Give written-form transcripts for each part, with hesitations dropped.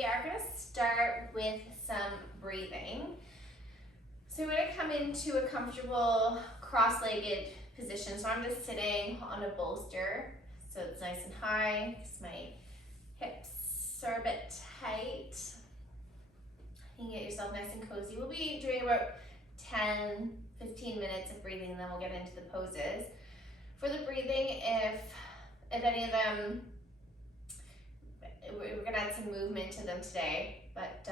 we are going to start with some breathing. So we're going to come into a comfortable cross-legged position. So I'm just sitting on a bolster, so it's nice and high because my hips are a bit tight. You can get yourself nice and cozy. We'll be doing about 10-15 minutes of breathing, and then we'll get into the poses. For the breathing, if any of them, we're gonna add some movement to them today, but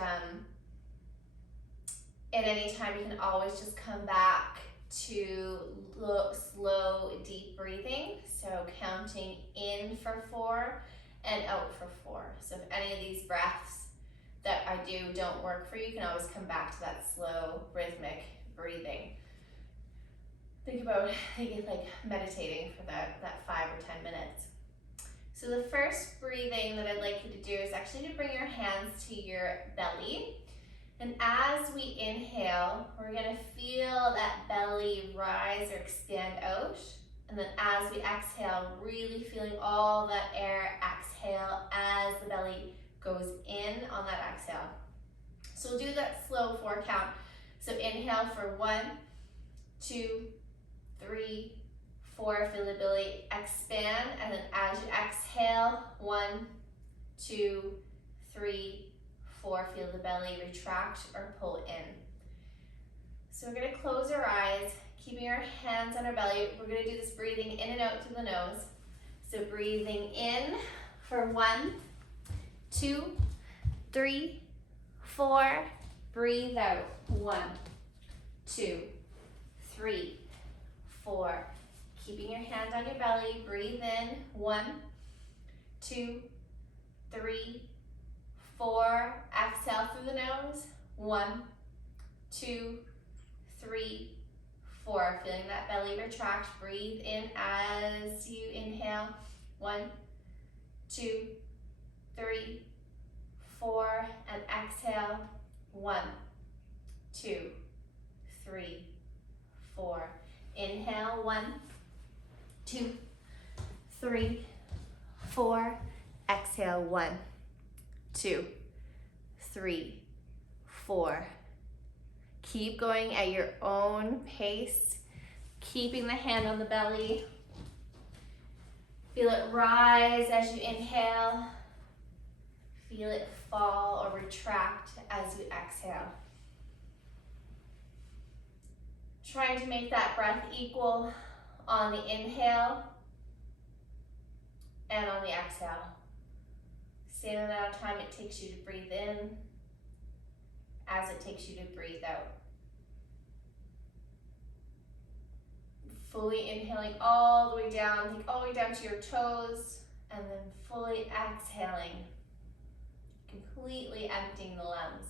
at any time you can always just come back to slow, deep breathing. So counting in for 4 and out for 4. So if any of these breaths that I do don't work for you, you can always come back to that slow, rhythmic breathing. Think about like meditating for that 5 or 10 minutes. So the first breathing that I'd like you to do is actually to bring your hands to your belly. And as we inhale, we're gonna feel that belly rise or expand out. And then as we exhale, really feeling all that air exhale as the belly goes in on that exhale. So we'll do that slow 4 count. So inhale for 1, 2, 3, 4, feel the belly expand, and then as you exhale, 1, 2, 3, 4, feel the belly retract or pull in. So we're gonna close our eyes, keeping our hands on our belly. We're gonna do this breathing in and out through the nose. So breathing in for 1, 2, 3, 4, breathe out, 1, 2, 3, 4. Keeping your hand on your belly, breathe in, 1, 2, 3, 4. Exhale through the nose, 1, 2, 3, 4. Feeling that belly retract, breathe in as you inhale, 1, 2, 3, 4, and exhale, 1, 2, 3, 4. Inhale, 1, 2, 3, 4. Exhale, 1, 2, 3, 4. Keep going at your own pace, keeping the hand on the belly. Feel it rise as you inhale. Feel it fall or retract as you exhale. Trying to make that breath equal on the inhale and on the exhale. Same amount of time it takes you to breathe in as it takes you to breathe out. Fully inhaling all the way down, think all the way down to your toes, and then fully exhaling, completely emptying the lungs.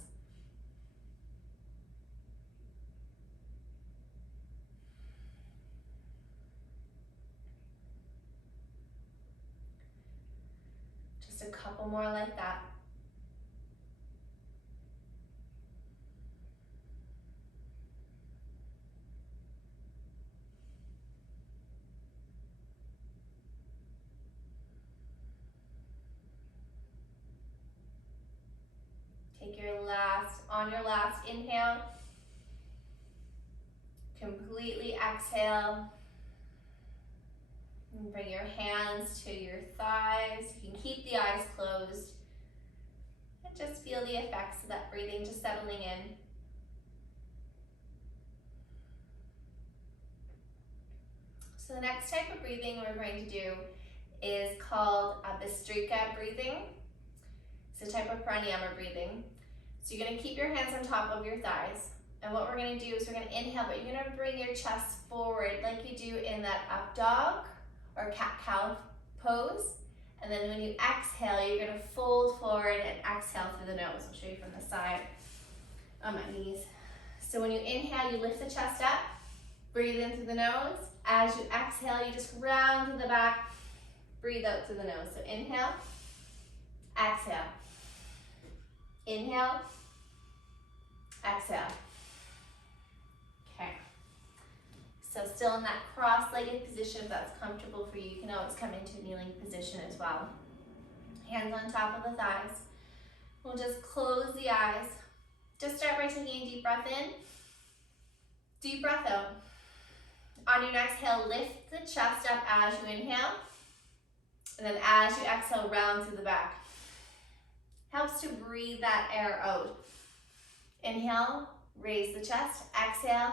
Just a couple more like that. Take your last inhale, completely exhale. And bring your hands to your thighs. You can keep the eyes closed and just feel the effects of that breathing just settling in. So the next type of breathing we're going to do is called Bhastrika breathing. It's a type of pranayama breathing. So you're gonna keep your hands on top of your thighs. And what we're gonna do is we're gonna inhale, but you're gonna bring your chest forward like you do in that up dog or cat-cow pose. And then when you exhale, you're gonna fold forward and exhale through the nose. I'll show you from the side on my knees. So when you inhale, you lift the chest up, breathe in through the nose. As you exhale, you just round to the back, breathe out through the nose. So inhale, exhale. Inhale, exhale. Okay. So still in that cross-legged position, if that's comfortable for you, you can always come into a kneeling position as well. Hands on top of the thighs. We'll just close the eyes. Just start by taking a deep breath in, deep breath out. On your exhale, lift the chest up as you inhale, and then as you exhale, round through the back. Helps to breathe that air out. Inhale, raise the chest. Exhale,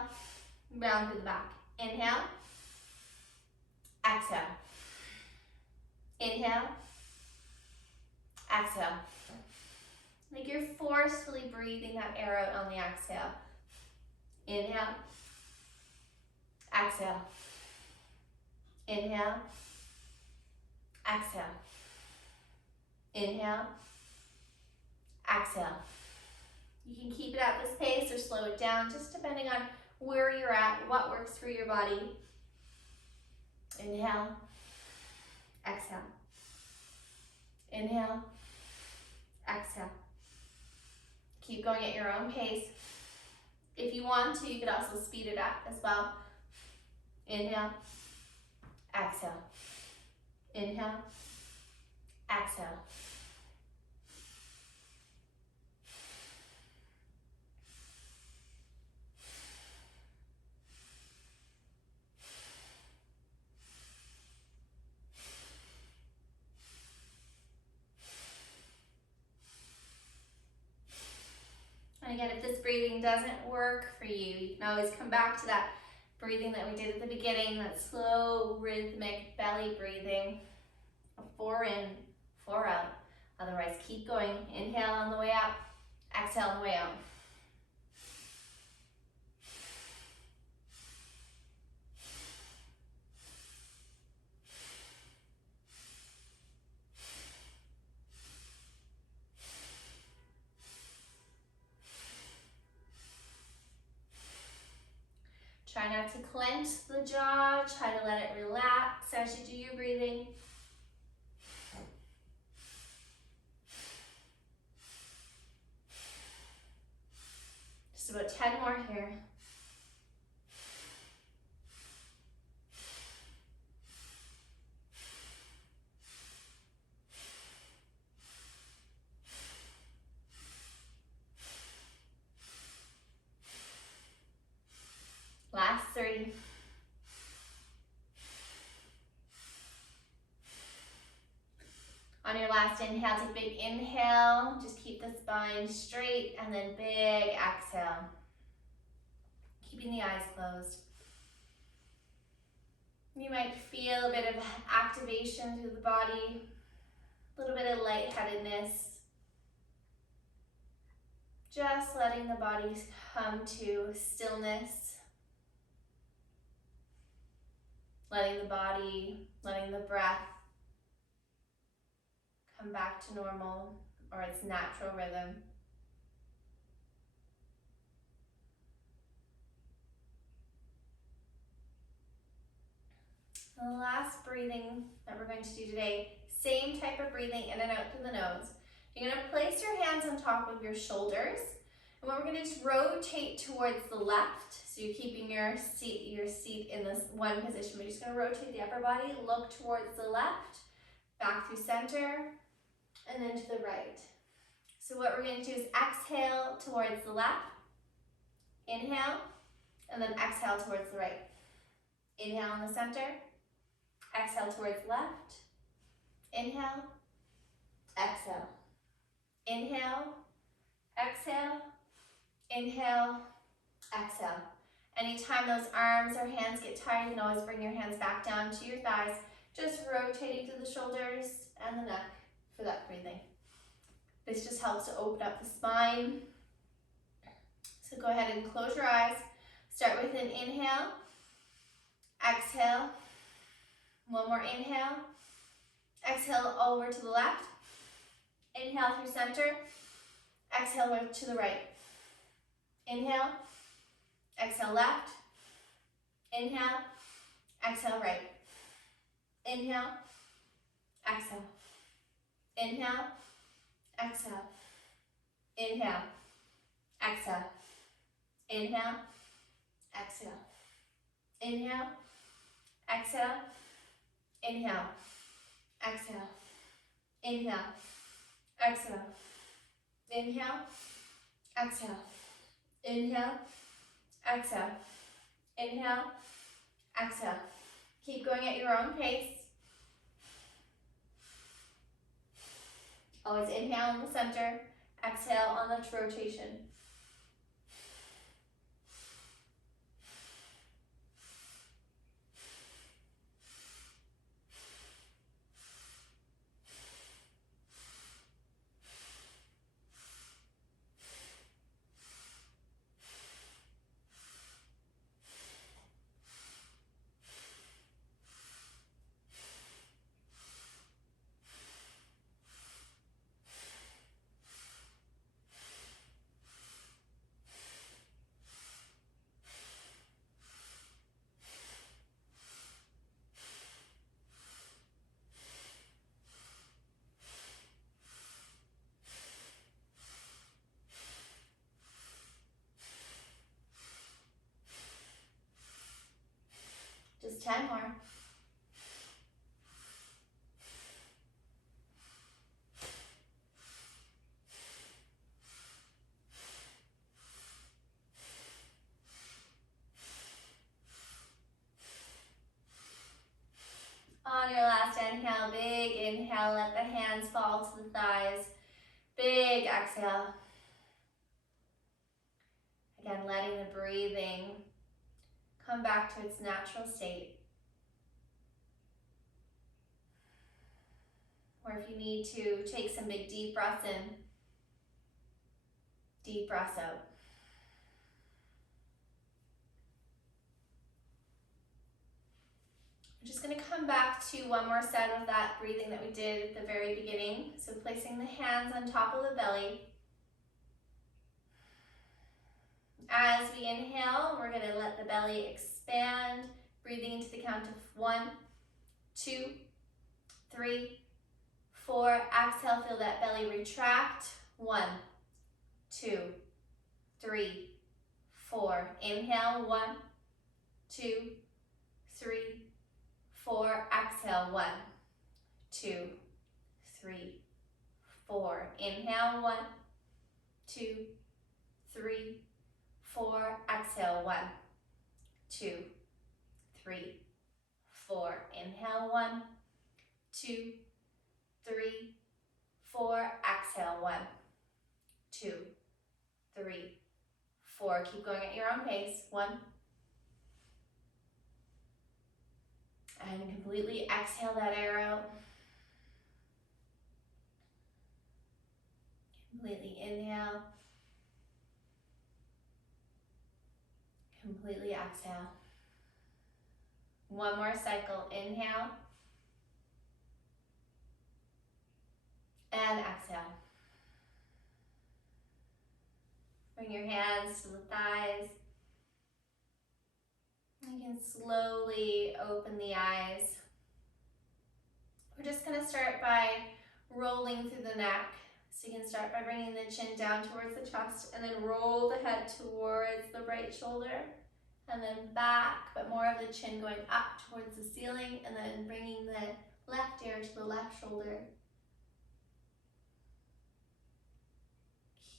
round through the back. Inhale, exhale. Inhale, exhale. Like you're forcefully breathing that air out on the exhale. Inhale, exhale. Inhale, exhale. Inhale, exhale. You can keep it at this pace or slow it down, just depending on where you're at, what works for your body. Inhale, exhale. Inhale, exhale. Keep going at your own pace. If you want to, you could also speed it up as well. Inhale, exhale. Inhale, exhale. And again, if this breathing doesn't work for you, you can always come back to that breathing that we did at the beginning, that slow, rhythmic belly breathing. 4 in, 4 out. Otherwise, keep going. Inhale on the way up, exhale on the way out. Try not to clench the jaw. Try to let it relax as you do your breathing. Just about 10 more here. Last 3. On your last inhale, take a big inhale. Just keep the spine straight, and then big exhale. Keeping the eyes closed. You might feel a bit of activation through the body, a little bit of lightheadedness. Just letting the body come to stillness. Letting the body, letting the breath come back to normal or its natural rhythm. The last breathing that we're going to do today, same type of breathing in and out through the nose. You're going to place your hands on top of your shoulders. And what we're going to do is rotate towards the left. So you're keeping your seat in this one position. We're just going to rotate the upper body, look towards the left, back through center, and then to the right. So what we're going to do is exhale towards the left, inhale, and then exhale towards the right. Inhale in the center, exhale towards the left, inhale, exhale. Inhale, exhale, inhale, exhale. Anytime those arms or hands get tired, you can always bring your hands back down to your thighs, just rotating through the shoulders and the neck for that breathing. This just helps to open up the spine. So go ahead and close your eyes. Start with an inhale, exhale, one more inhale, exhale over to the left, inhale through center, exhale to the right, inhale, exhale left, inhale, exhale right, inhale, exhale, inhale, exhale, inhale, exhale, inhale, exhale, inhale, exhale, inhale, exhale, inhale, exhale, Inhale, exhale. Inhale, exhale. Inhale, exhale. Keep going at your own pace. Always inhale in the center, exhale on the rotation. Just 10 more. On your last inhale, big inhale, let the hands fall to the thighs. Big exhale. Again, letting the breathing come back to its natural state. Or if you need to, take some big deep breaths in, deep breaths out. We're just going to come back to one more set of that breathing that we did at the very beginning. So placing the hands on top of the belly. As we inhale, we're going to let the belly expand, breathing into the count of 1, 2, 3, 4. Exhale, feel that belly retract. 1, 2, 3, 4. Inhale, 1, 2, 3, 4. Exhale, 1, 2, 3, 4. Inhale, 1, 2, 3, 4. Exhale, 1, 2, 3, 4. Inhale, 1, 2, 3, 4. Exhale, 1, 2, 3, 4. Keep going at your own pace. 1. And completely exhale that air out. Completely inhale. Completely exhale. One more cycle. Inhale. And exhale. Bring your hands to the thighs. You can slowly open the eyes. We're just going to start by rolling through the neck. So you can start by bringing the chin down towards the chest and then roll the head towards the right shoulder and then back, but more of the chin going up towards the ceiling and then bringing the left ear to the left shoulder.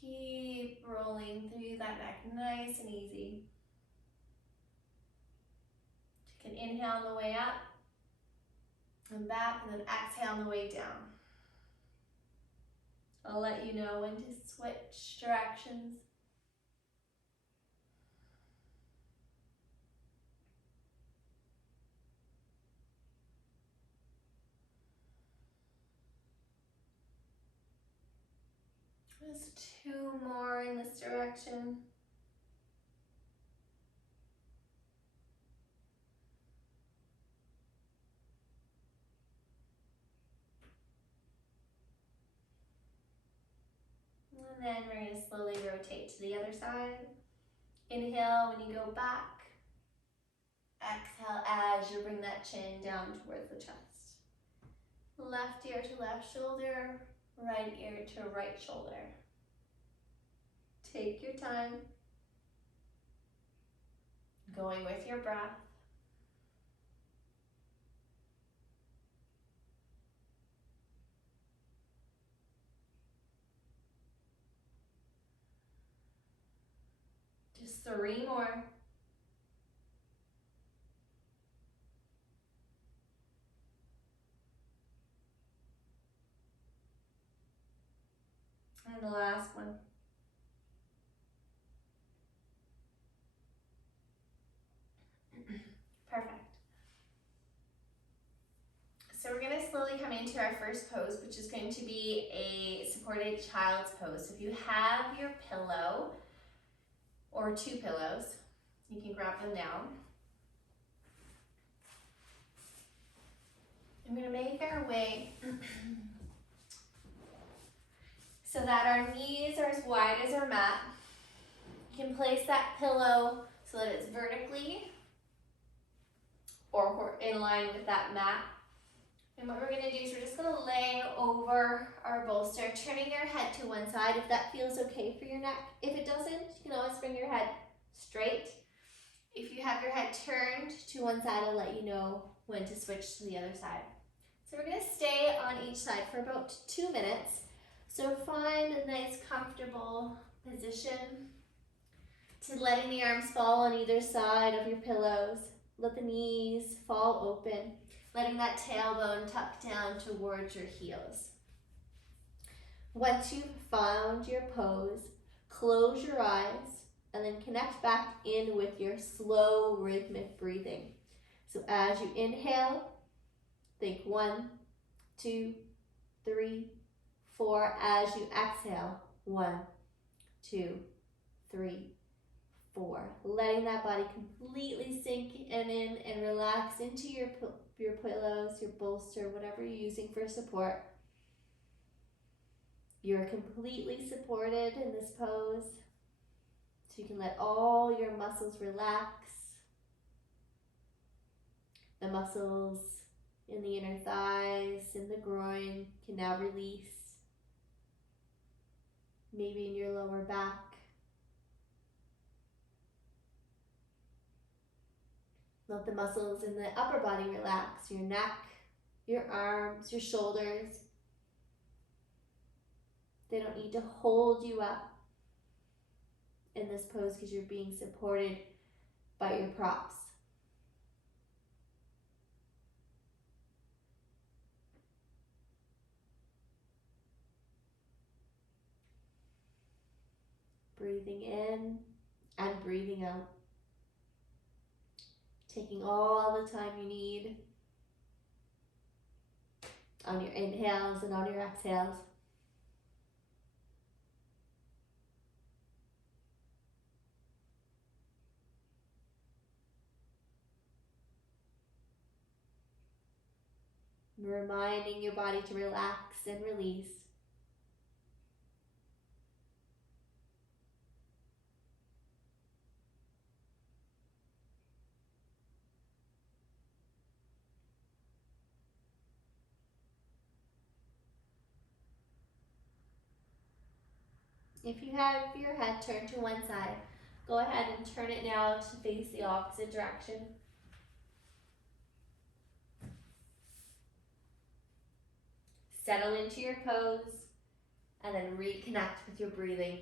Keep rolling through that neck, nice and easy. You can inhale on the way up and back, and then exhale on the way down. I'll let you know when to switch directions. Just 2 more in this direction. And then we're going to slowly rotate to the other side. Inhale when you go back. Exhale as you bring that chin down towards the chest. Left ear to left shoulder, right ear to right shoulder. Take your time. Going with your breath. 3 more. And the last one. Perfect. So we're going to slowly come into our first pose, which is going to be a supported child's pose. So if you have your pillow or 2 pillows, you can grab them down. I'm going to make our way so that our knees are as wide as our mat. You can place that pillow so that it's vertically or in line with that mat. And what we're going to do is we're just going to lay over our bolster, turning your head to one side if that feels okay for your neck. If it doesn't, you can always bring your head straight. If you have your head turned to one side, I'll let you know when to switch to the other side. So we're going to stay on each side for about 2 minutes. So find a nice comfortable position to letting the arms fall on either side of your pillows. Let the knees fall open, letting that tailbone tuck down towards your heels. Once you've found your pose, close your eyes and then connect back in with your slow rhythmic breathing. So as you inhale, think 1, 2, 3, 4. As you exhale, 1, 2, 3, 4. Letting that body completely sink in and relax into your pillows, your bolster, whatever you're using for support. You're completely supported in this pose. So you can let all your muscles relax. The muscles in the inner thighs, in the groin can now release. Maybe in your lower back. Let the muscles in the upper body relax, your neck, your arms, your shoulders. They don't need to hold you up in this pose because you're being supported by your props. Breathing in and breathing out. Taking all the time you need on your inhales and on your exhales. Reminding your body to relax and release. If you have your head turned to one side, go ahead and turn it now to face the opposite direction. Settle into your pose and then reconnect with your breathing.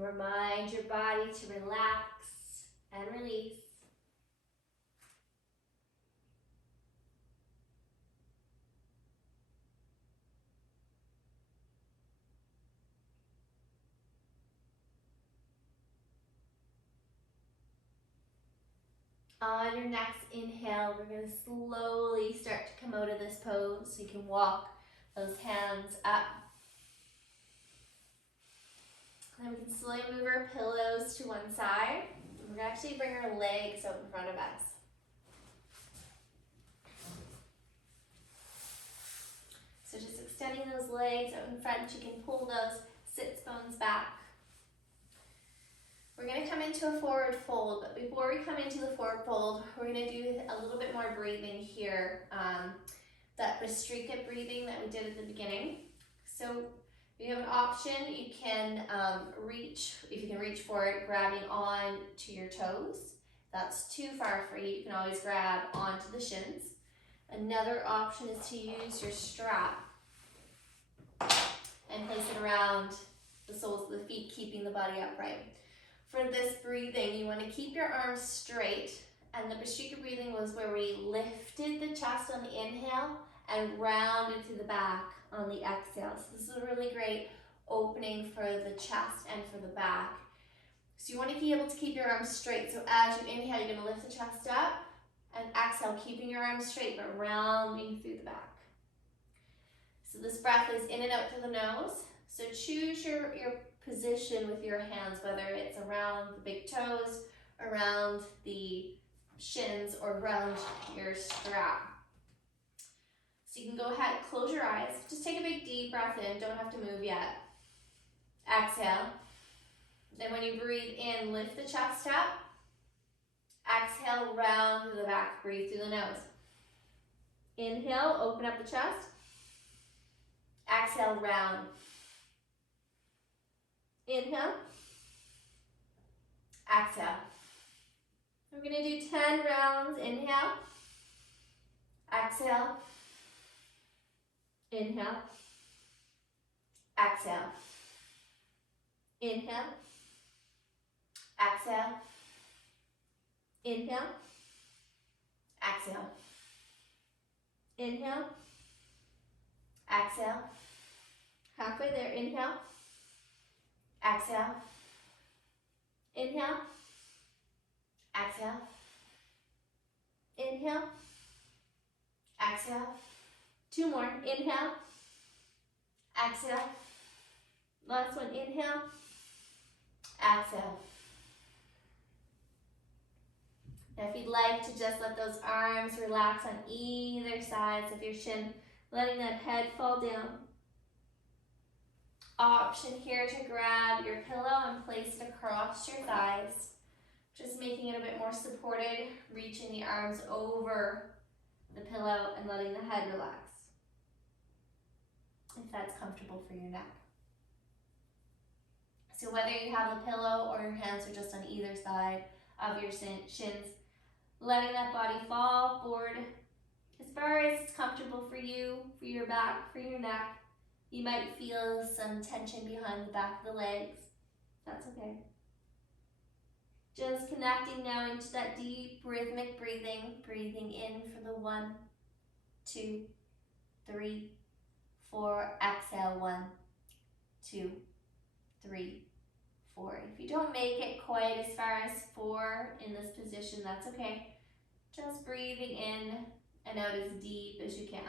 Remind your body to relax and release. On your next inhale, we're going to slowly start to come out of this pose so you can walk those hands up. Then we can slowly move our pillows to one side. We're going to actually bring our legs out in front of us. So just extending those legs out in front, you can pull those sits bones back. We're going to come into a forward fold, but before we come into the forward fold, we're going to do a little bit more breathing here. That Bhastrika breathing that we did at the beginning. So if you have an option, you can reach, if you can reach for it, grabbing on to your toes. If that's too far for you, you can always grab onto the shins. Another option is to use your strap and place it around the soles of the feet, keeping the body upright. For this breathing, you want to keep your arms straight, and the Bhastrika breathing was where we lifted the chest on the inhale and rounded to the back on the exhale. So this is a really great opening for the chest and for the back. So you want to be able to keep your arms straight. So as you inhale, you're going to lift the chest up, and exhale, keeping your arms straight but rounding through the back. So this breath is in and out through the nose. So choose your position with your hands, whether it's around the big toes, around the shins, or around your strap. So you can go ahead, close your eyes, just take a big deep breath in, don't have to move yet. Exhale. Then when you breathe in, lift the chest up. Exhale, round to the back, breathe through the nose. Inhale, open up the chest. Exhale, round. Inhale. Exhale. We're going to do 10 rounds. Inhale. Exhale. Inhale. Exhale. Inhale. Exhale. Inhale. Exhale. Inhale. Exhale. Halfway there. Inhale. Exhale. Inhale. Exhale. Inhale. Exhale. Two more. Inhale. Exhale. Last one. Inhale. Exhale. Now if you'd like to just let those arms relax on either sides of your shin, letting that head fall down. Option here to grab your pillow and place it across your thighs, just making it a bit more supported, reaching the arms over the pillow and letting the head relax, if that's comfortable for your neck. So whether you have the pillow or your hands are just on either side of your shins, letting that body fall forward as far as it's comfortable for you, for your back, for your neck. You might feel some tension behind the back of the legs. That's okay. Just connecting now into that deep rhythmic breathing. Breathing in for the 1, 2, 3, 4. Exhale, 1, 2, 3, 4. If you don't make it quite as far as 4 in this position, that's okay. Just breathing in and out as deep as you can.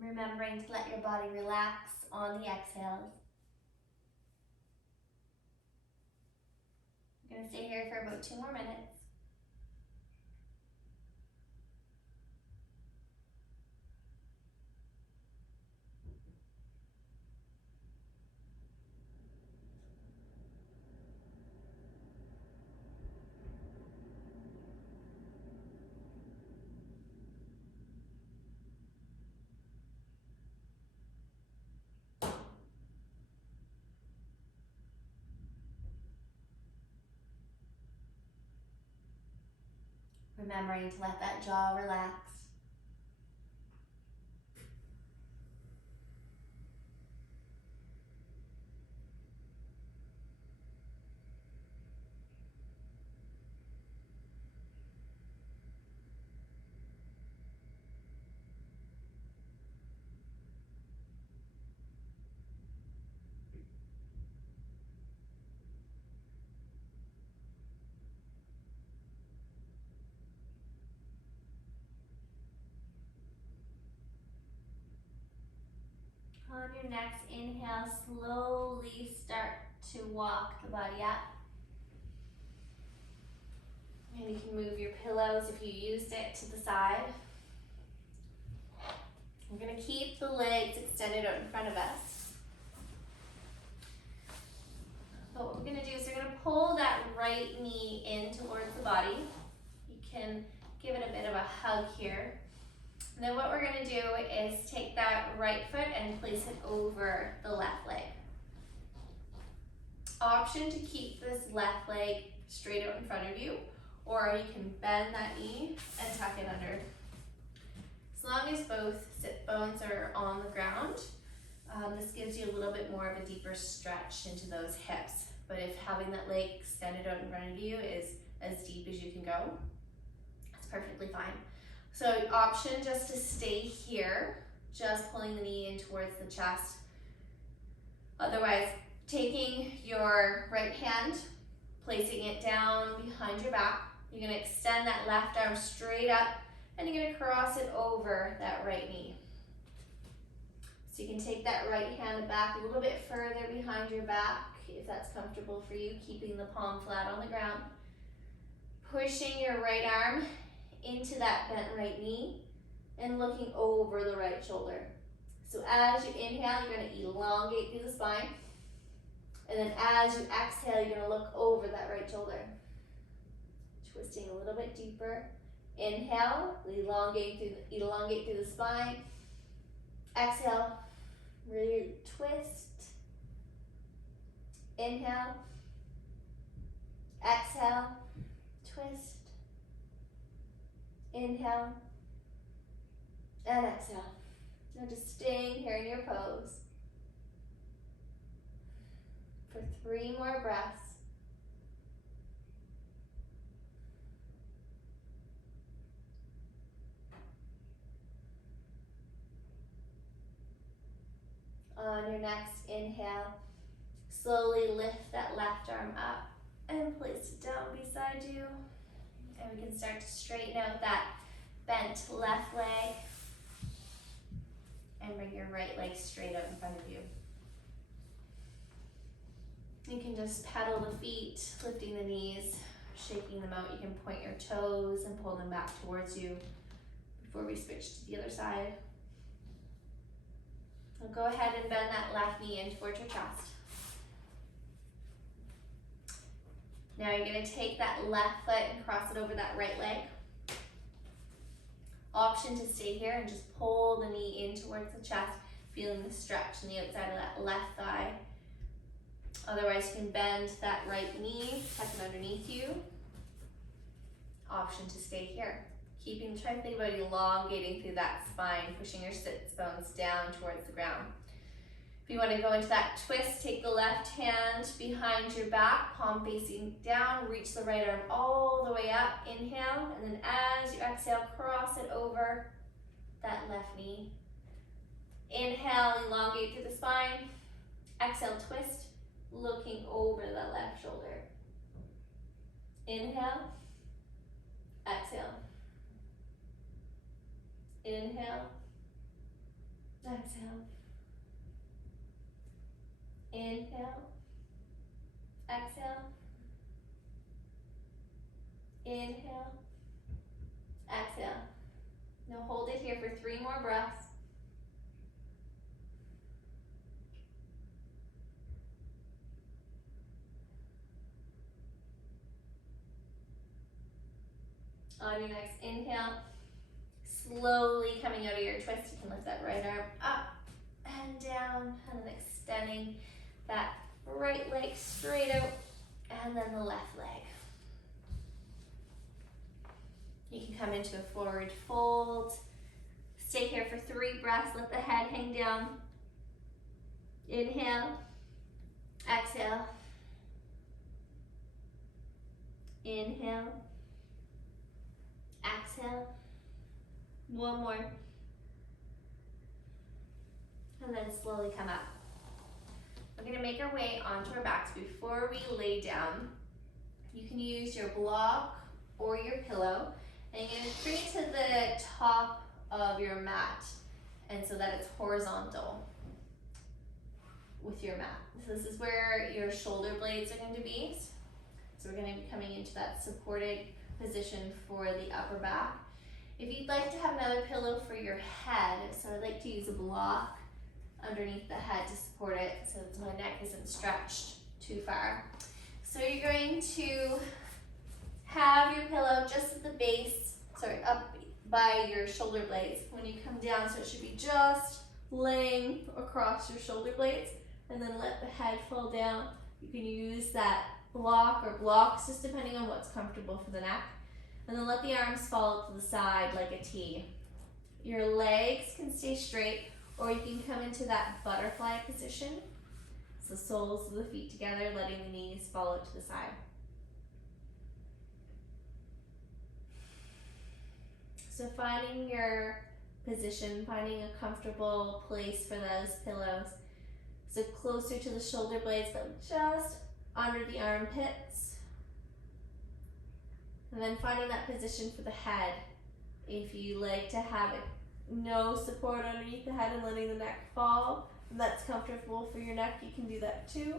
Remembering to let your body relax on the exhales. I'm going to stay here for about 2 more minutes. Remembering to let that jaw relax. On your next inhale, slowly start to walk the body up. And you can move your pillows if you used it to the side. We're going to keep the legs extended out in front of us. But what we're going to do is we're going to pull that right knee in towards the body. You can give it a bit of a hug here. And then what we're going to do is take that right foot and place it over the left leg. Option to keep this left leg straight out in front of you, or you can bend that knee and tuck it under. As long as both sit bones are on the ground, this gives you a little bit more of a deeper stretch into those hips. But if having that leg extended out in front of you is as deep as you can go, that's perfectly fine. So option just to stay here, just pulling the knee in towards the chest. Otherwise, taking your right hand, placing it down behind your back. You're going to extend that left arm straight up and you're going to cross it over that right knee. So you can take that right hand back a little bit further behind your back if that's comfortable for you, keeping the palm flat on the ground. Pushing your right arm into that bent right knee and looking over the right shoulder. So as you inhale, you're going to elongate through the spine. And then as you exhale, you're going to look over that right shoulder. Twisting a little bit deeper. Inhale, elongate through the spine. Exhale, really twist. Inhale. Exhale, twist. Inhale. And exhale. Now just staying here in your pose for 3 more breaths. On your next inhale, slowly lift that left arm up and place it down beside you. And we can start to straighten out that bent left leg and bring your right leg straight out in front of you. You can just pedal the feet, lifting the knees, shaking them out. You can point your toes and pull them back towards you before we switch to the other side. We'll go ahead and bend that left knee in towards your chest. Now you're going to take that left foot and cross it over that right leg. Option to stay here and just pull the knee in towards the chest, feeling the stretch on the outside of that left thigh. Otherwise, you can bend that right knee, tuck it underneath you. Option to stay here. Try to think about elongating through that spine, pushing your sits bones down towards the ground. If you want to go into that twist, take the left hand behind your back, palm facing down, reach the right arm all the way up, inhale, and then as you exhale, cross it over that left knee. Inhale, elongate through the spine. Exhale, twist, looking over the left shoulder. Inhale, exhale. Inhale, exhale. Inhale, exhale. Inhale, exhale. Now hold it here for 3 more breaths. On your next inhale, slowly coming out of your twist, you can lift that right arm up and down, and then extending that right leg straight out, and then the left leg. You can come into a forward fold. Stay here for 3 breaths. Let the head hang down. Inhale. Exhale. Inhale. Exhale. One more. And then slowly come up. We're going to make our way onto our backs. Before we lay down, you can use your block or your pillow, and you're going to bring it to the top of your mat, and so that it's horizontal with your mat. So this is where your shoulder blades are going to be. So we're going to be coming into that supported position for the upper back. If you'd like to have another pillow for your head, so I'd like to use a block underneath the head to support it so that my neck isn't stretched too far. So you're going to have your pillow just at the base, up by your shoulder blades. When you come down, so it should be just laying across your shoulder blades, and then let the head fall down. You can use that block or blocks, just depending on what's comfortable for the neck. And then let the arms fall to the side like a T. Your legs can stay straight, or you can come into that butterfly position. So soles of the feet together, letting the knees fall out to the side. So finding your position, finding a comfortable place for those pillows. So closer to the shoulder blades, but just under the armpits. And then finding that position for the head. If you like to have it no support underneath the head and letting the neck fall, and that's comfortable for your neck, you can do that too.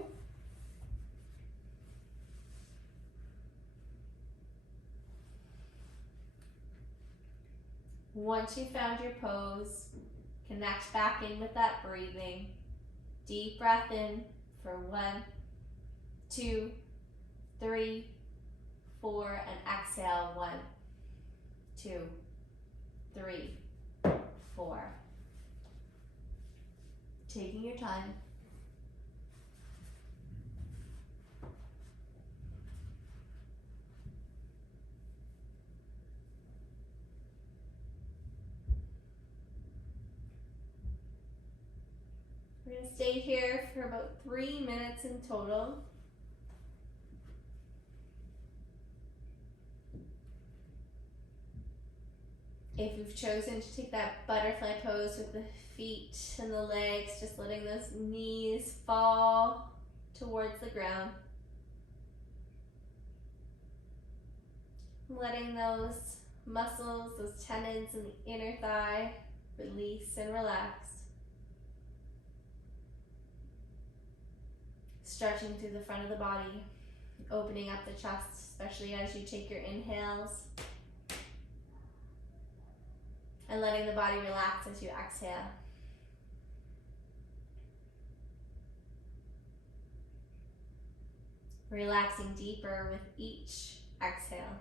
Once you've found your pose, connect back in with that breathing. Deep breath in for 1, 2, 3, 4, and exhale 1, 2, 3, 4. Taking your time. We're going to stay here for about 3 minutes in total. If you've chosen to take that butterfly pose with the feet and the legs, just letting those knees fall towards the ground. Letting those muscles, those tendons in the inner thigh release and relax. Stretching through the front of the body, opening up the chest, especially as you take your inhales. And letting the body relax as you exhale. Relaxing deeper with each exhale.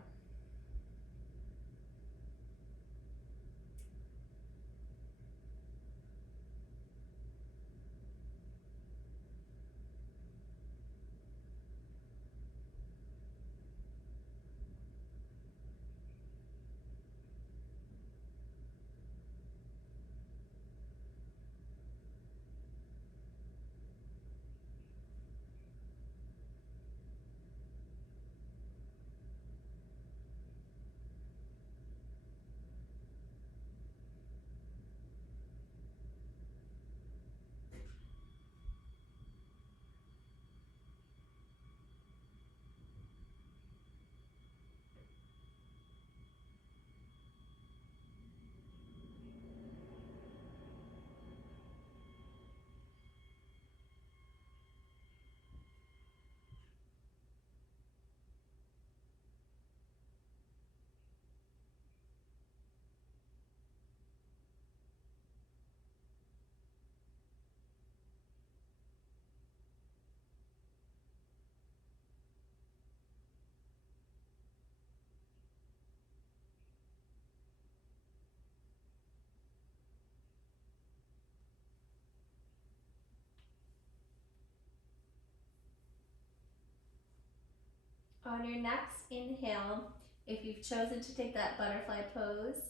On your next inhale, If you've chosen to take that butterfly pose,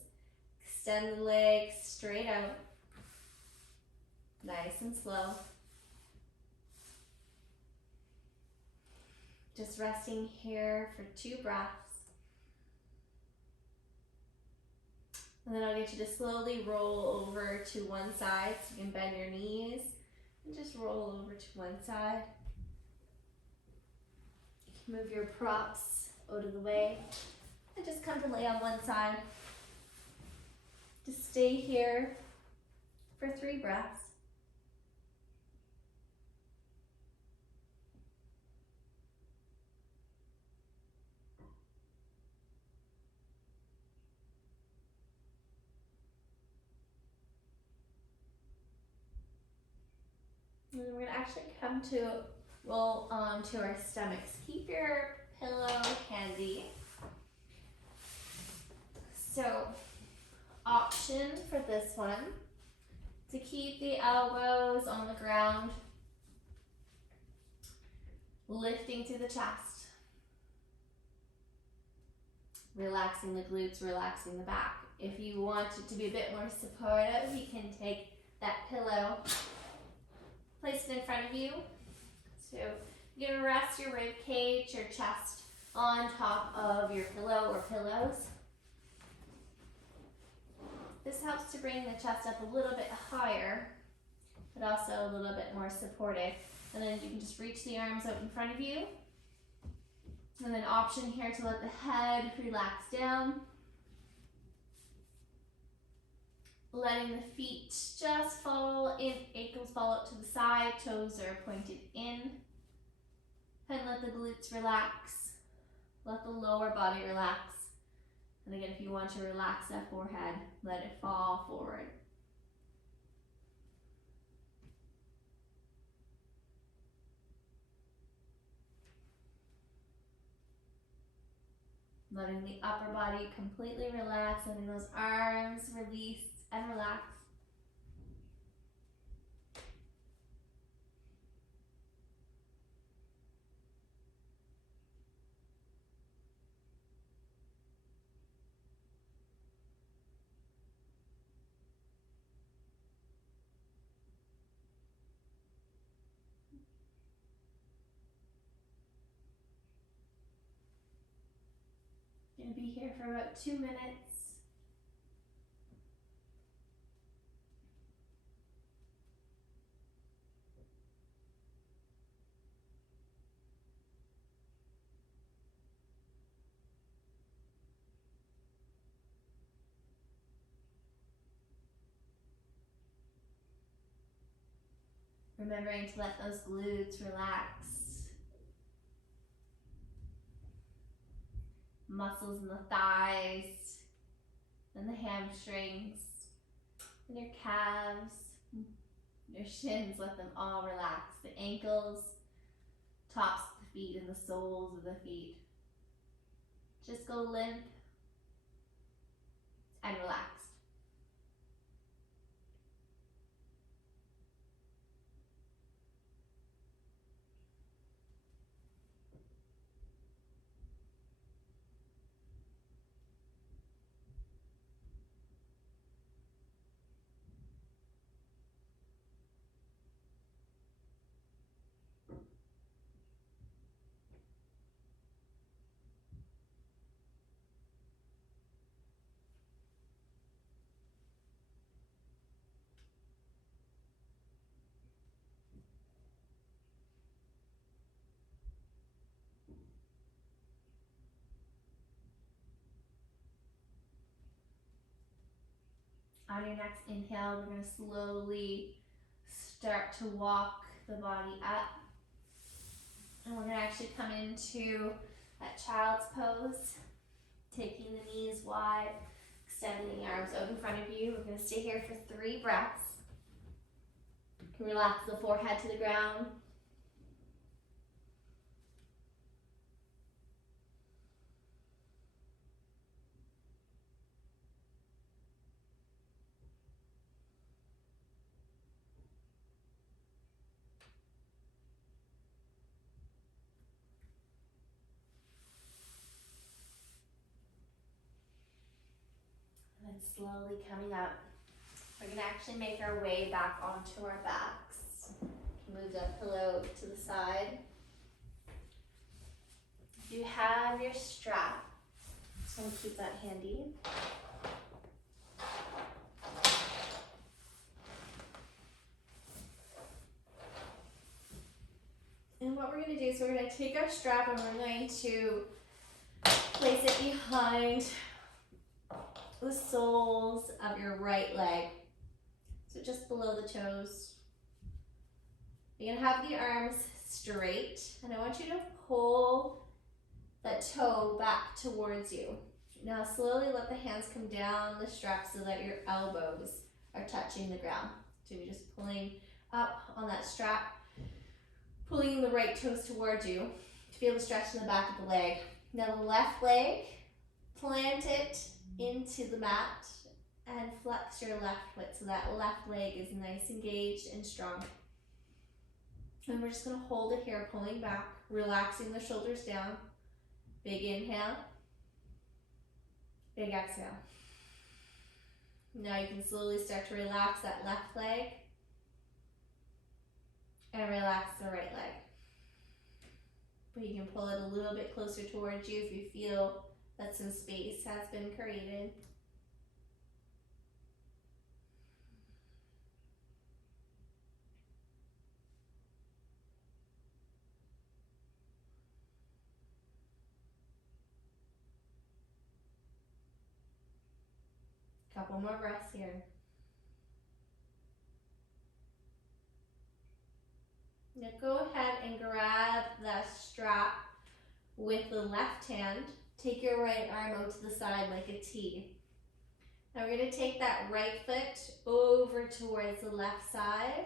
extend the legs straight out, nice and slow. Just resting here for 2 breaths. And then I'll get you to slowly roll over to one side, so you can bend your knees and just roll over to one side. You can move your props out of the way and just come to lay on one side. Just stay here for 3 breaths. And then we're gonna actually come to roll onto our stomachs. Keep your pillow handy. So, option for this one, to keep the elbows on the ground, lifting through the chest, relaxing the glutes, relaxing the back. If you want it to be a bit more supportive, you can take that pillow, place it in front of you. So you're gonna rest your rib cage, your chest on top of your pillow or pillows. This helps to bring the chest up a little bit higher, but also a little bit more supportive. And then you can just reach the arms out in front of you. And then option here to let the head relax down. Letting the feet just fall in, ankles fall out to the side, toes are pointed in. And let the glutes relax. Let the lower body relax. And again, if you want to relax that forehead, let it fall forward. Letting the upper body completely relax, letting those arms release and relax. Gonna be here for about 2 minutes. Remembering to let those glutes relax. Muscles in the thighs, and the hamstrings, and your calves, your shins, let them all relax. The ankles, tops of the feet, and the soles of the feet. Just go limp and relaxed. On your next inhale, we're going to slowly start to walk the body up. And we're going to actually come into that child's pose, taking the knees wide, extending the arms out in front of you. We're going to stay here for 3 breaths. You can relax the forehead to the ground. And slowly coming up. We're gonna actually make our way back onto our backs. Move that pillow to the side. If you have your strap, just wanna keep that handy. And what we're gonna do is we're gonna take our strap and we're going to place it behind the soles of your right leg. So just below the toes. You're gonna have the arms straight, and I want you to pull that toe back towards you. Now slowly let the hands come down the strap so that your elbows are touching the ground. So you're just pulling up on that strap, pulling the right toes towards you to feel the stretch in the back of the leg. Now the left leg, plant it into the mat and flex your left foot so that left leg is nice, engaged, and strong. And we're just gonna hold it here, pulling back, relaxing the shoulders down. Big inhale, big exhale. Now you can slowly start to relax that left leg and relax the right leg. But you can pull it a little bit closer towards you if you feel that some space has been created. Couple more breaths here. Now go ahead and grab that strap with the left hand. Take your right arm out to the side like a T. Now we're going to take that right foot over towards the left side.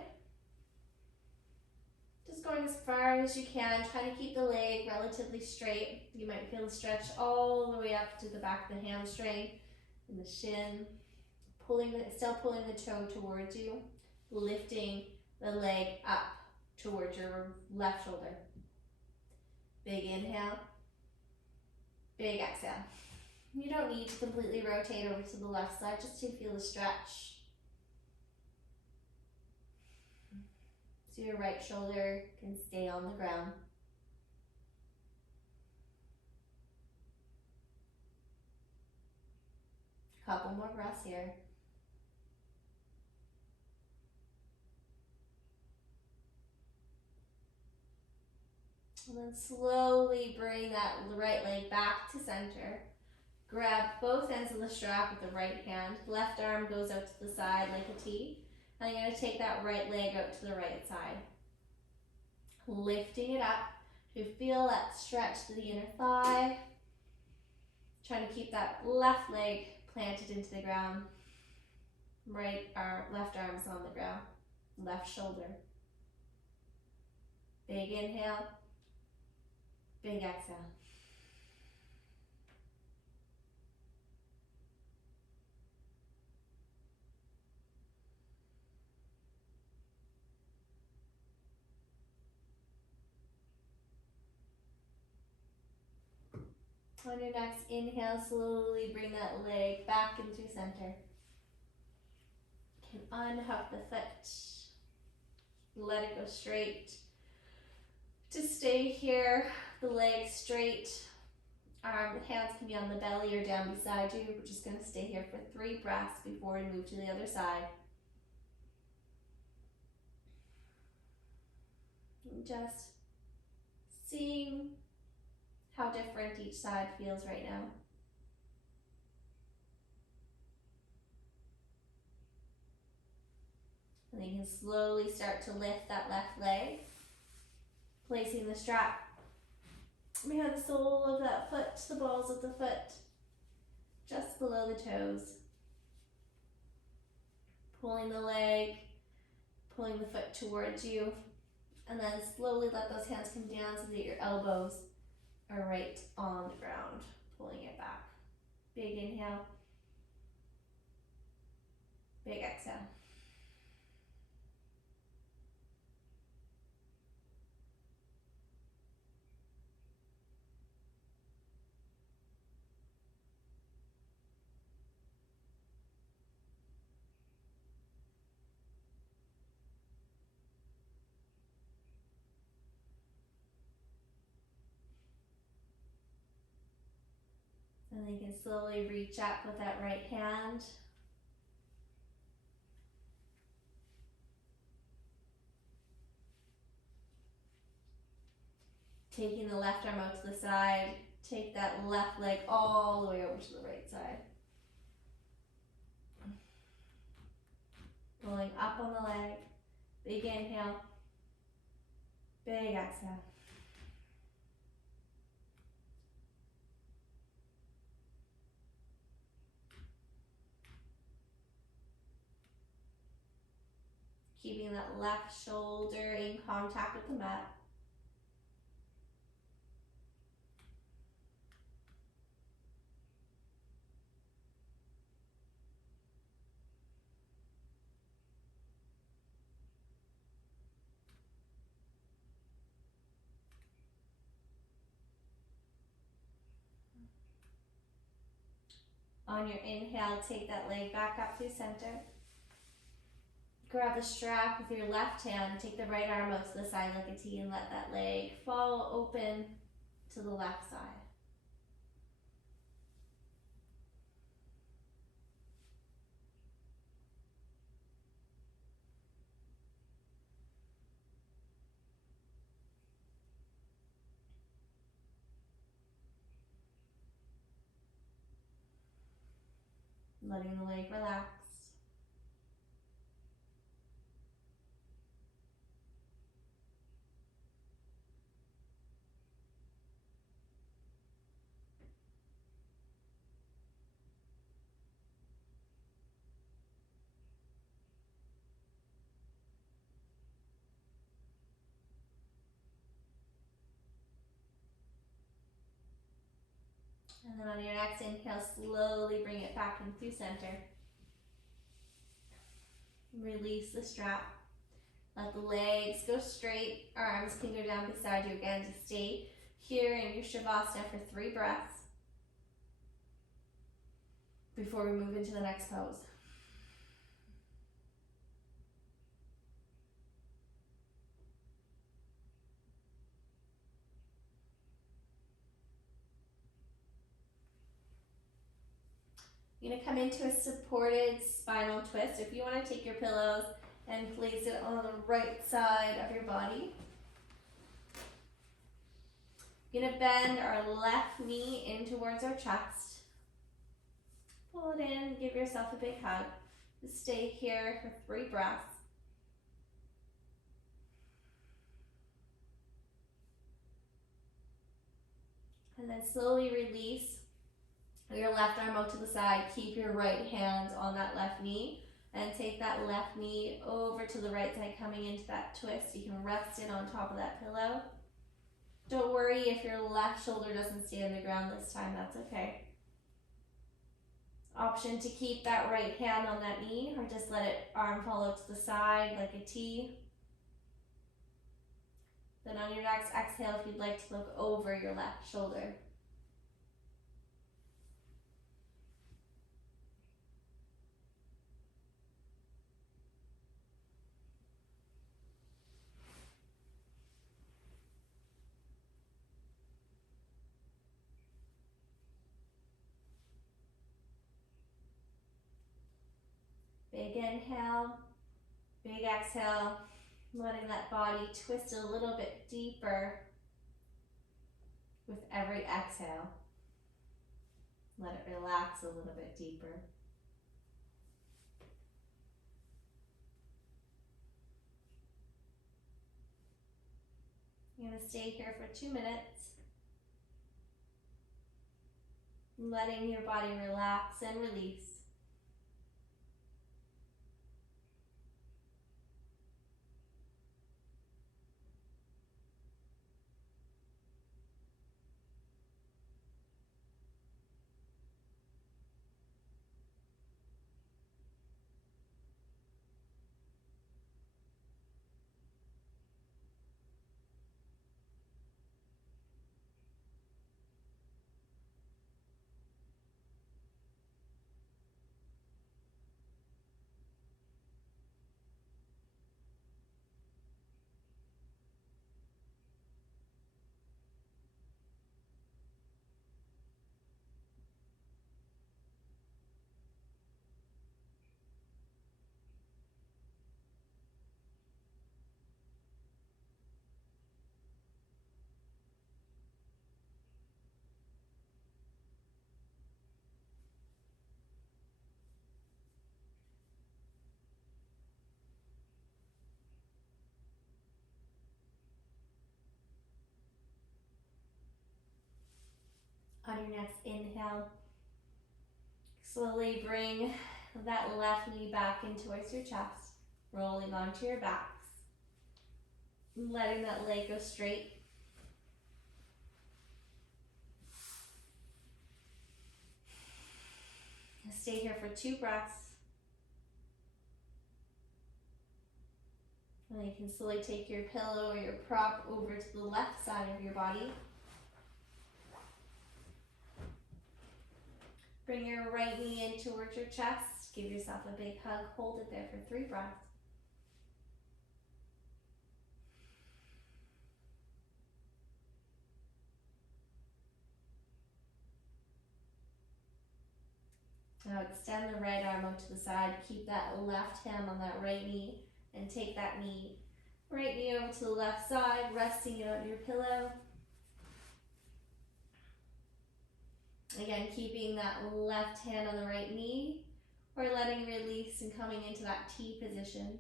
Just going as far as you can, trying to keep the leg relatively straight. You might feel the stretch all the way up to the back of the hamstring and the shin. Still pulling the toe towards you, lifting the leg up towards your left shoulder. Big inhale, big exhale. You don't need to completely rotate over to the left side just to feel the stretch. So your right shoulder can stay on the ground. Couple more breaths here. And then slowly bring that right leg back to center. Grab both ends of the strap with the right hand. Left arm goes out to the side like a T. And you're going to take that right leg out to the right side. Lifting it up. You feel that stretch to the inner thigh. Trying to keep that left leg planted into the ground. Left arm is on the ground. Left shoulder. Big inhale. Big exhale. On your next inhale, slowly bring that leg back into center. You can unhook the foot. Let it go straight. To stay here, the leg straight. Hands can be on the belly or down beside you. We're just going to stay here for 3 breaths before we move to the other side. And just seeing how different each side feels right now. And then you can slowly start to lift that left leg, placing the strap behind the sole of that foot, the balls of the foot, just below the toes. Pulling the leg, pulling the foot towards you, and then slowly let those hands come down so that your elbows are right on the ground, pulling it back. Big inhale, big exhale. And then you can slowly reach up with that right hand. Taking the left arm out to the side, take that left leg all the way over to the right side. Rolling up on the leg, big inhale, big exhale. Keeping that left shoulder in contact with the mat. On your inhale, take that leg back up through center. Grab the strap with your left hand, take the right arm out to the side like a T and let that leg fall open to the left side. Letting the leg relax. And then on your next inhale, slowly bring it back in through center. Release the strap. Let the legs go straight. Arms can go down beside you again to stay here in your Shavasana for 3 breaths before we move into the next pose. You're going to come into a supported spinal twist. If you want to take your pillows and place it on the right side of your body. You're going to bend our left knee in towards our chest. Pull it in, give yourself a big hug. Stay here for 3 breaths. And then slowly release your left arm out to the side. Keep your right hand on that left knee and take that left knee over to the right side, coming into that twist. You can rest it on top of that pillow. Don't worry if your left shoulder doesn't stay on the ground this time, that's okay. Option to keep that right hand on that knee or just let it arm fall out to the side like a T. Then on your next exhale, if you'd like to look over your left shoulder. Big inhale, big exhale, letting that body twist a little bit deeper with every exhale. Let it relax a little bit deeper. You're going to stay here for 2 minutes, letting your body relax and release. inhale. Slowly bring that left knee back in towards your chest, rolling onto your backs, letting that leg go straight. Stay here for 2 breaths. And then you can slowly take your pillow or your prop over to the left side of your body. Bring your right knee in towards your chest. Give yourself a big hug. Hold it there for 3 breaths. Now extend the right arm out to the side. Keep that left hand on that right knee and take that right knee over to the left side, resting it on your pillow. Again, keeping that left hand on the right knee or letting release and coming into that T position.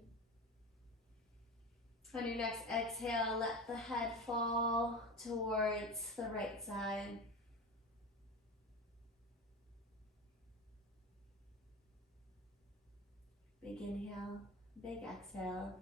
On your next exhale, let the head fall towards the right side. Big inhale, big exhale.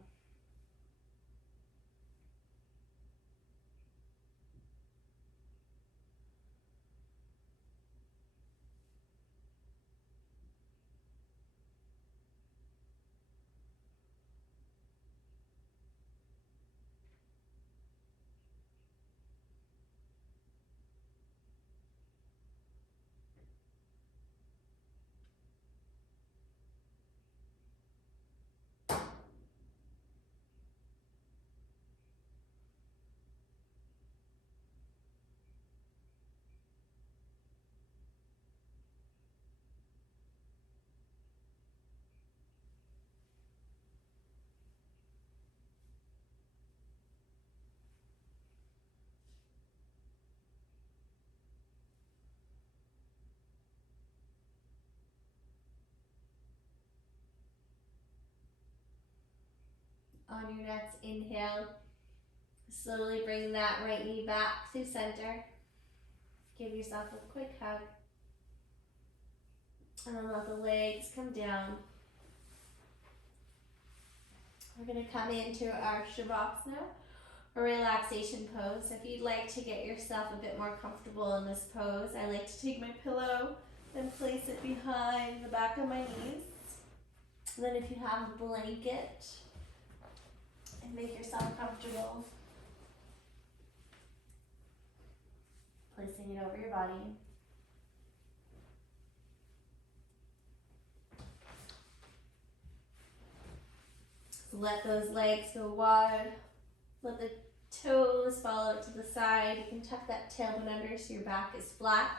On your next inhale, slowly bring that right knee back to center. Give yourself a quick hug. And then let the legs come down. We're going to come into our Shavasana, a relaxation pose. If you'd like to get yourself a bit more comfortable in this pose, I like to take my pillow and place it behind the back of my knees. And then if you have a blanket, and make yourself comfortable, placing it over your body. Let those legs go wide. Let the toes fall out to the side. You can tuck that tailbone under so your back is flat.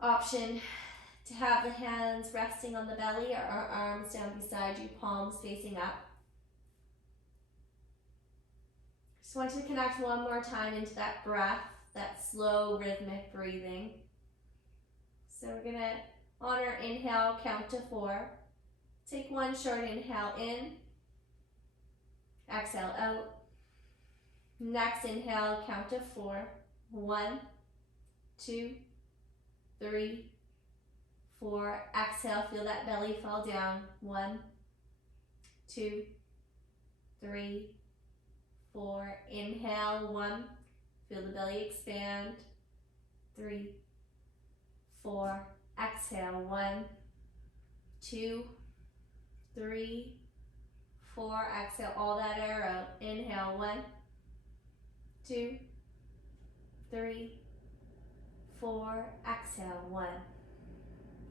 Option to have the hands resting on the belly or our arms down beside you, palms facing up. Just want you to connect one more time into that breath, that slow rhythmic breathing. So we're going to, on our inhale, count to 4. Take one short inhale in, exhale out. Next inhale, count to 4. 1, 2, 3, 4. Exhale, feel that belly fall down. 1, 2, 3, 4. Inhale, 1. Feel the belly expand. 3, 4. Exhale, 1, 2, 3, 4. Exhale all that air out. Inhale, 1, 2, 3, 4. Exhale, 1,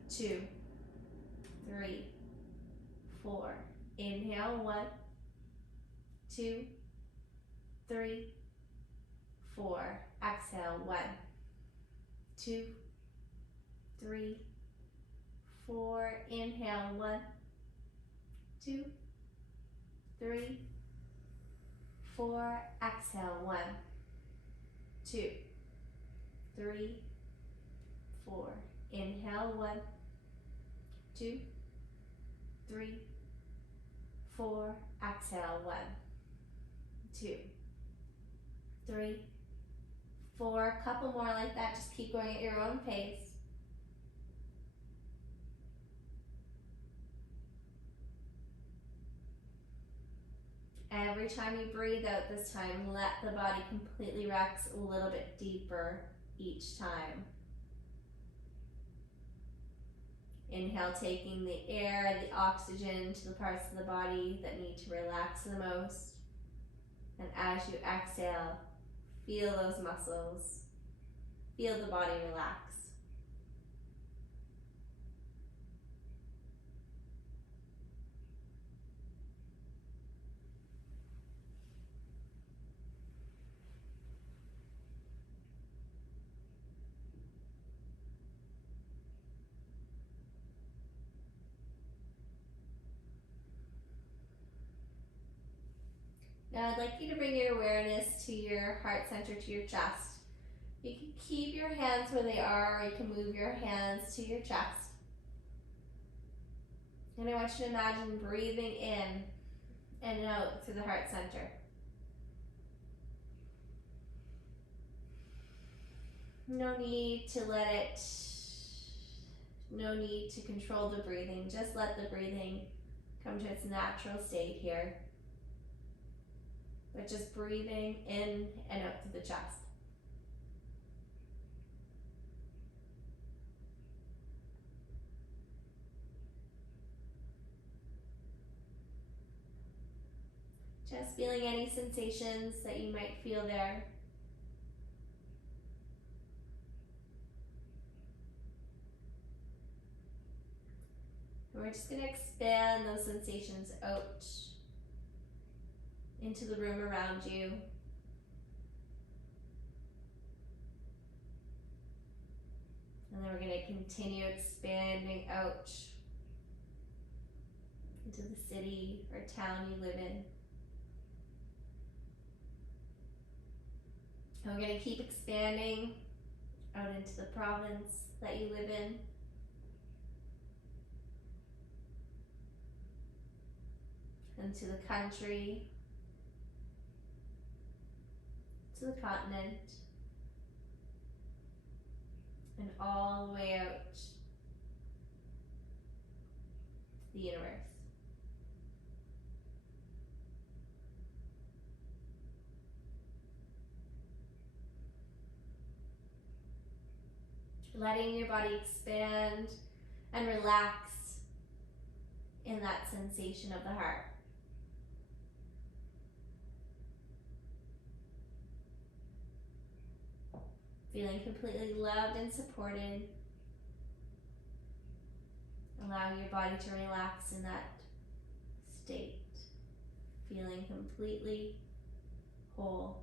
2, 3, 4. Inhale, 1, 2, 3, 4. Exhale, 1, 2, 3, 4. Inhale, 1, 2, 3, 4. Exhale, 1, 2, 3, 4. Inhale, 1, 2, 3, 4. Exhale, 1, 2, 3, 4, a couple more like that. Just keep going at your own pace. Every time you breathe out this time, let the body completely relax a little bit deeper each time. Inhale, taking the air, the oxygen to the parts of the body that need to relax the most. And as you exhale, feel those muscles. Feel the body relax. Now I'd like you to bring your awareness to your heart center, to your chest. You can keep your hands where they are, or you can move your hands to your chest. And I want you to imagine breathing in and out through the heart center. No need to no need to control the breathing. Just let the breathing come to its natural state here. But just breathing in and out through the chest. Just feeling any sensations that you might feel there. And we're just going to expand those sensations out into the room around you. And then we're going to continue expanding out into the city or town you live in. And we're going to keep expanding out into the province that you live in. Into the country, to the continent, and all the way out to the universe. Letting your body expand and relax in that sensation of the heart. Feeling completely loved and supported. Allowing your body to relax in that state. Feeling completely whole.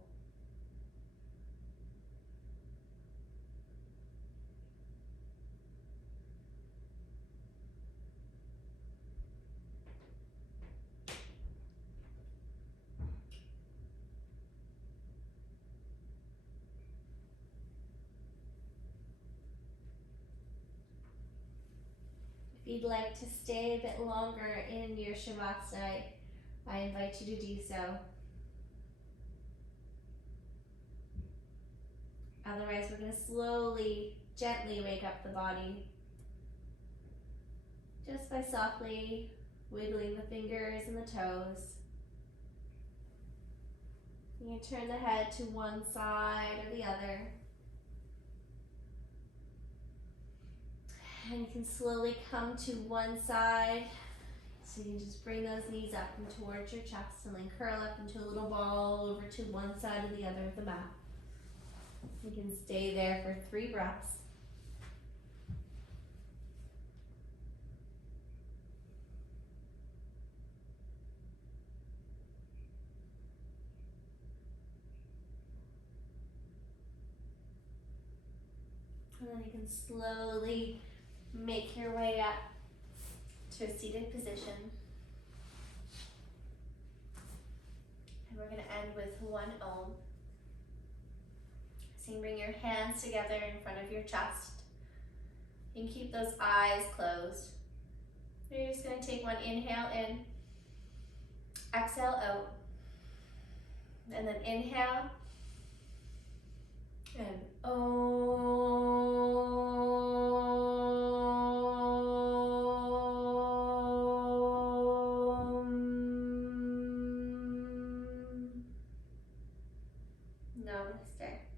If you'd like to stay a bit longer in your Shavasana, I invite you to do so. Otherwise, we're going to slowly, gently wake up the body. Just by softly wiggling the fingers and the toes. You can turn the head to one side or the other. And you can slowly come to one side. So you can just bring those knees up and towards your chest and then curl up into a little ball over to one side or the other of the mat. You can stay there for 3 breaths. And then you can slowly make your way up to a seated position. And we're going to end with one Om. So you can bring your hands together in front of your chest. You can keep those eyes closed. You're just going to take one inhale in, exhale out, and then inhale, And Om. Namaste.